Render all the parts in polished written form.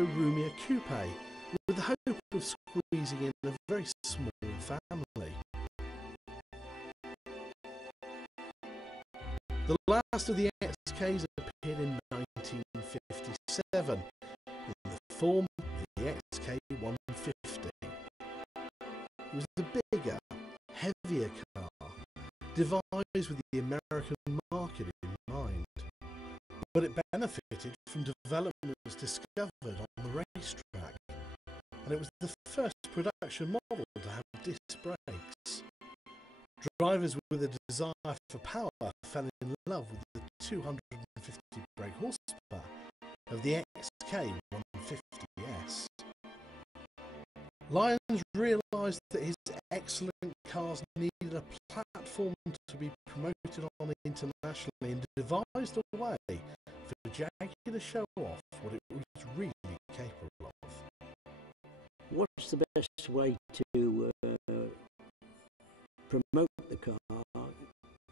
roomier coupe with the hope of squeezing in a very small family. The last of the XKs appeared in 1957 in the form of the XK150. It was a bigger, heavier car, devised with the American market in mind, but it benefited from developments discovered on the racetrack, and it was the first production model to have disc brakes. Drivers with a desire for power fell in love with the 250 brake horsepower of the XK150S. Lyons realised that his excellent cars needed a platform to be promoted on internationally and devised a way for Jaguar to show off what it was really capable of. What's the best way to promote the car?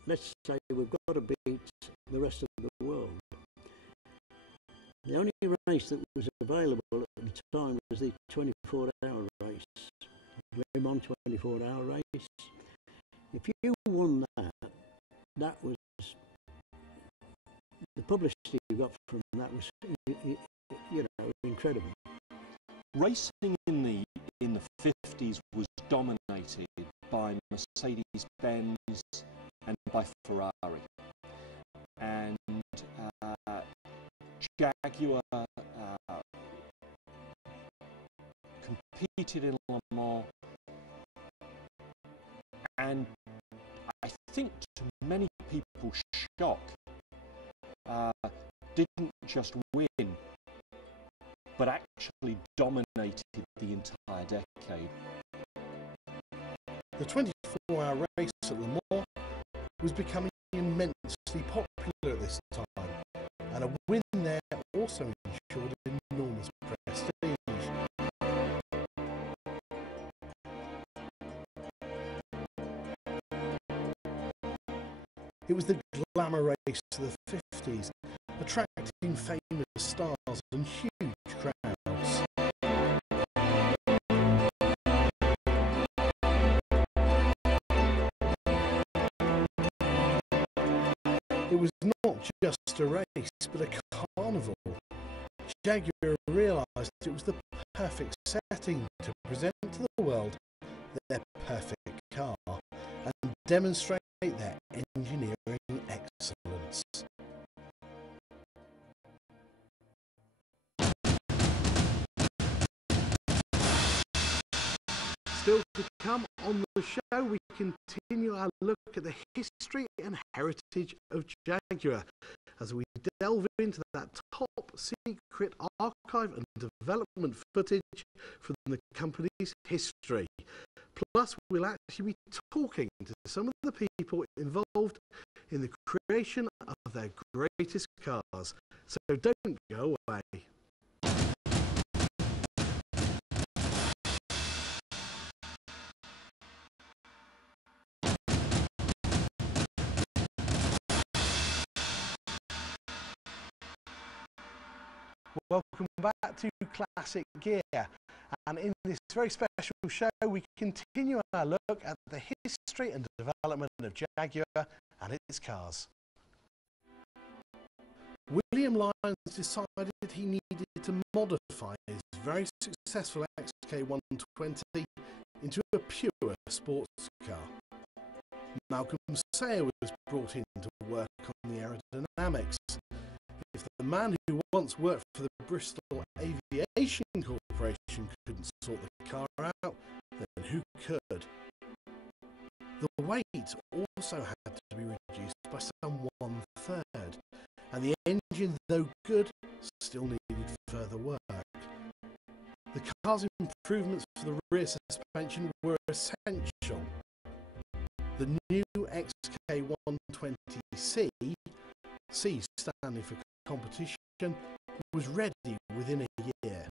Let's say we've got to beat the rest of the world. The only race that was available at the time was the 24-hour race, Le Mans 24-hour race. If you won that, that was the publicity you got from that was, you know, incredible. Racing in the 50s was dominated by Mercedes-Benz and by Ferrari, and Jaguar competed in Le Mans, and I think to many people's shock, didn't just win, but actually dominated the entire decade. The 24-hour race at Le Mans was becoming immensely popular at this time, and a win there also ensured enormous prestige. It was the glamour race of the 50s, attracting famous stars and huge crowds. It was not just a race, but a carnival. Jaguar realised it was the perfect setting to present to the world their perfect car and demonstrate their engineering excellence. Still to come on the show, we continue our look at the history and heritage of Jaguar as we delve into that top secret archive and development footage from the company's history. Plus, we'll actually be talking to some of the people involved in the creation of their greatest cars. So don't go away. Welcome back to Classic Gear, and in this very special show we continue our look at the history and development of Jaguar and its cars. William Lyons decided he needed to modify his very successful XK120 into a pure sports car. Malcolm Sayer was brought in to work on the aerodynamics. If the man who once worked for the Bristol Aviation Corporation couldn't sort the car out, then who could? The weight also had to be reduced by some 1/3, and the engine, though good, still needed further work. The car's improvements for the rear suspension were essential. The new XK120C, C standing for competition, was ready within a year.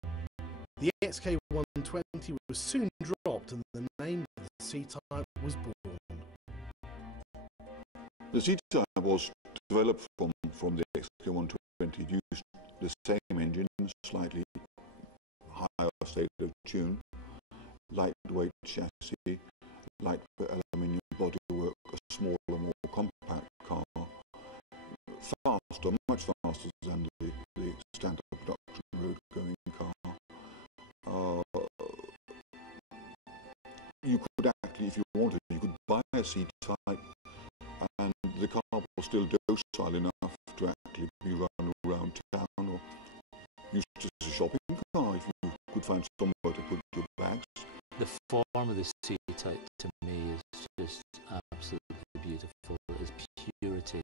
The XK120 was soon dropped and the name of the C-Type was born. The C-Type was developed from the XK120. It used the same engine, slightly state of tune, lightweight chassis, lightweight aluminium bodywork, a smaller, more compact car, faster, much faster than the standard production road-going car. You could actually, if you wanted, you could buy a C-Type and the car was still docile enough to actually be run around town or used as a shopping car if you could find somewhere to put your bags. The form of the C-Type to me is just absolutely beautiful. It is purity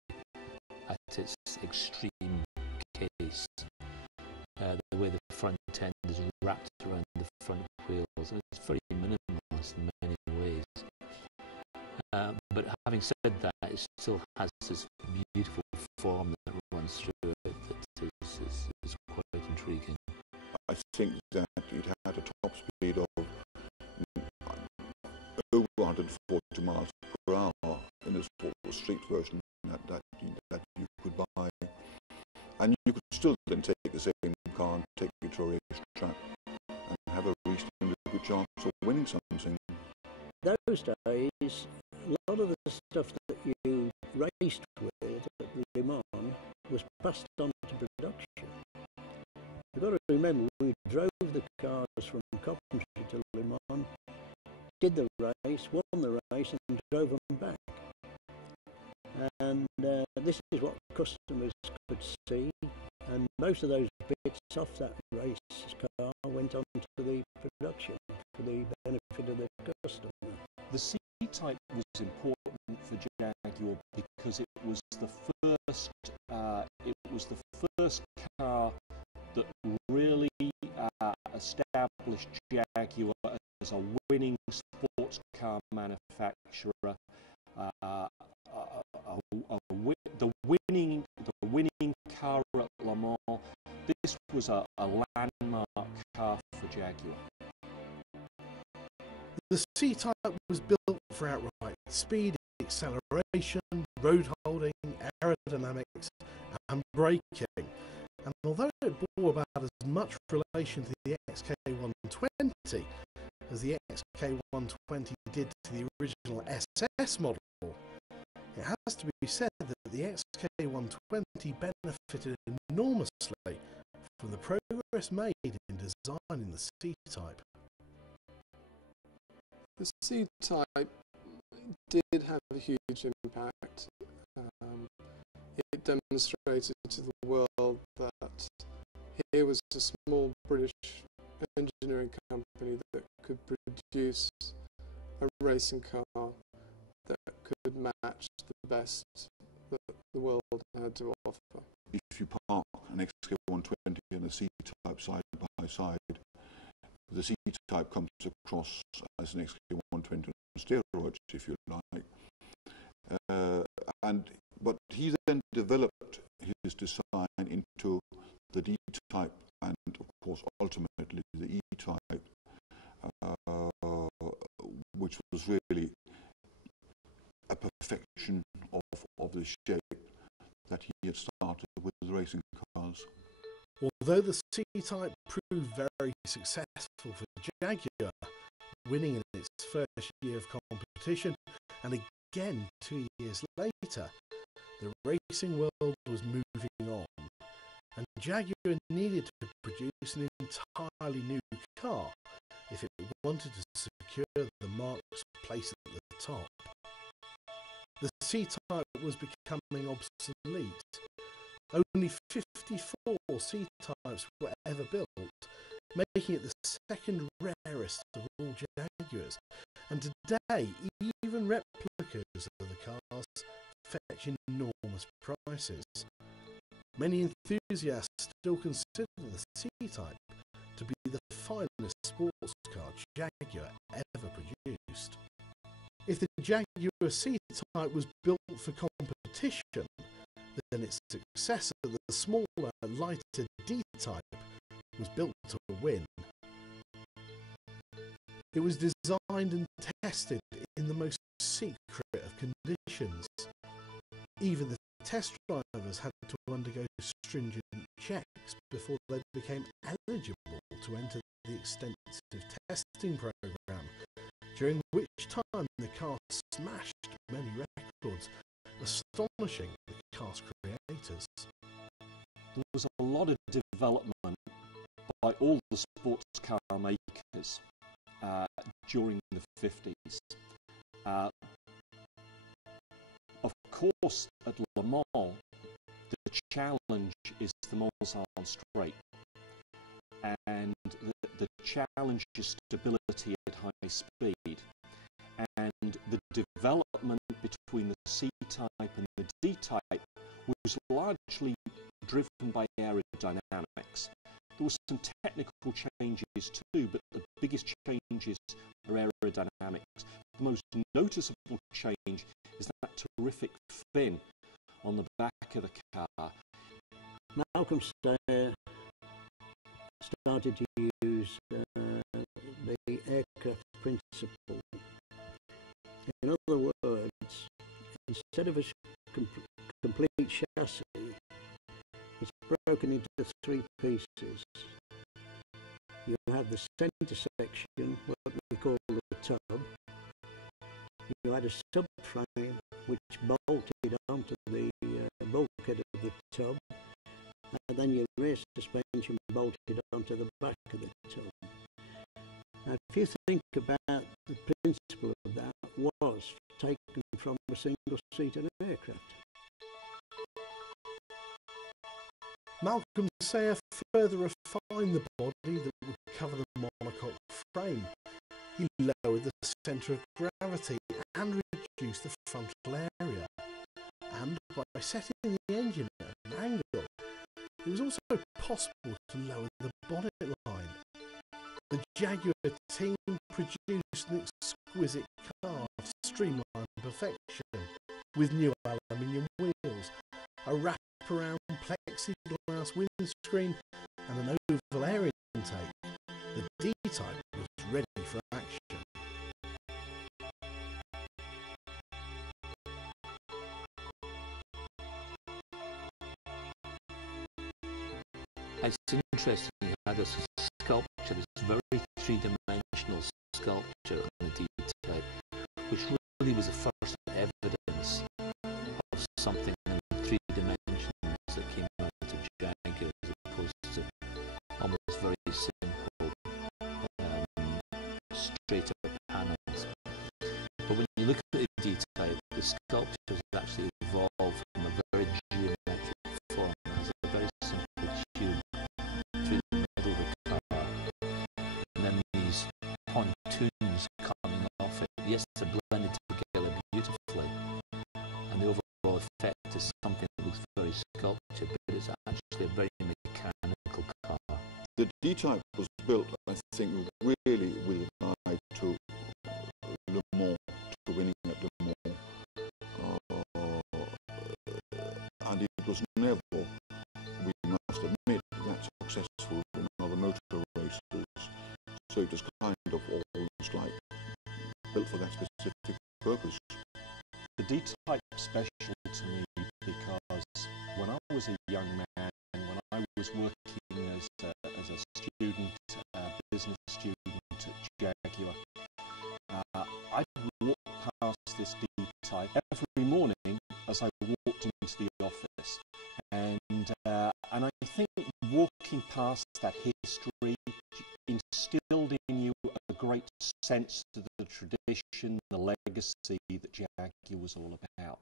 at its extreme case. The way the front end is wrapped around the front wheels, and it's very minimalist in many ways. But having said that, it still has this beautiful form that runs through it that is quite intriguing. I think that it had a top speed of over 140 miles per hour in a sort of street version that you could buy. And you could still then take the same car and take it to a racetrack and have a reasonably good chance of winning something. Those days, a lot of the stuff that you raced with at Le Mans was passed on to production. You've got to remember, we drove the cars from Coventry to Le Mans, did the race, won the race and drove them back. And this is what customers could see, and most of those bits off that race car went on to the production for the benefit of the customer. The C-Type was important for Jaguar because it was the first car that really established Jaguar as a winning sports car manufacturer. The winning car at Le Mans. This was a landmark car for Jaguar. The C-Type was built for outright speed, acceleration, road holding, aerodynamics and braking. And although it bore about as much relation to the XK120 as the XK120 did to the original SS model, it has to be said that the XK120 benefited enormously from the progress made in designing the C-Type. The C-Type did have a huge impact. It demonstrated to the world that here was a small British engineering company that could produce a racing car that could match the best that the world had to offer. If you park an XK120 and a C-Type side by side, the C-Type comes across as an XK120 on steroids, if you like. But he then developed his design into the D-Type and, of course, ultimately the E-Type, which was really a perfection of the shape that he had started with the racing cars. Although the C-Type proved very successful for Jaguar, winning in its first year of competition, and again 2 years later, the racing world was moving on, and Jaguar needed to produce an entirely new car if it wanted to secure the marque's place at the top. The C-Type was becoming obsolete. Only 54 C-Types were ever built, making it the second rarest of all Jaguars. And today, even replicas of the cars fetch enormous prices. Many enthusiasts still consider the C-Type to be the finest sports car Jaguar ever produced. If the Jaguar C-Type was built for competition, then its successor, the smaller, lighter D-Type, was built to win. It was designed and tested in the most secret of conditions. Even the test drivers had to undergo stringent checks before they became eligible to enter the extensive testing program, during which time the car smashed many records, astonishing the car's creators. There was a lot of development by all the sports car makers during the 50s. Of course, at Le Mans, the challenge is the Mulsanne straight, and the challenge is stability at high speed, and the development between the C-type and the D-type was largely driven by aerodynamics. There were some technical changes too, but the biggest changes are aerodynamics. The most noticeable change is that terrific fin on the back of the car. Malcolm started to use the aircraft principle. In other words, instead of a complete chassis, it's broken into three pieces. You have the centre section, what we call the tub. You had a subframe which bolted onto the bulkhead of the tub, and then your rear suspension bolted onto the back of the tub. Now, if you think about the principle of that, was taken from a single-seater aircraft. Malcolm Sayer further refined the body that would cover the monocoque frame. He lowered the centre of gravity and reduced the frontal area. And by setting the engine at an angle, it was also possible to lower the bonnet line. The Jaguar team produced an exquisite car of streamlined perfection, with new aluminium wheels, a wraparound plexiglass windscreen and an oval air intake. The D-type was ready for action. It's interesting you had a sculpture, this very three-dimensional sculpture on the D-type, which really was the first evidence of something in three dimensions that came out of Jaguar, as opposed to almost very simple straight up panels. But when you look at the D-type, the sculpture has actually evolved from a very geometric form. It has a very simple tube through the middle of the car, and then these pontoons coming off it. Yes, they're blended together beautifully, and the overall effect is something that looks very sculptured, but it's actually a very mechanical car. The D-type was built, I think, really with an eye to Le Mans, to winning at Le Mans. And it was never, we must admit, that successful in other motor races. So it was kind of almost like built for that specific purpose. The D-type special to me because when I was a young man, when I was working as a student, business student at Jaguar, I'd walk past this D-type every morning as I walked into the office, and I think walking past that history instilled in you a great sense of the tradition, the legacy that Jaguar was all about.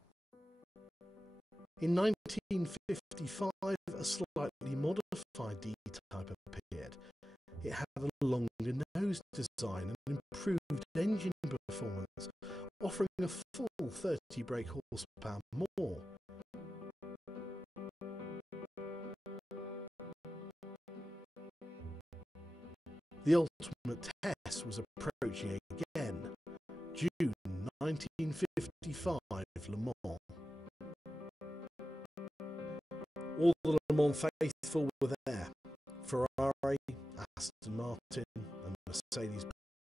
In 1955, a slightly modified D-type appeared. It had a longer nose design and improved engine performance, offering a full 30 brake horsepower more. The ultimate test was approaching again. June 1955, Le Mans. All the Le Mans faithful were there. Ferrari, Aston Martin and Mercedes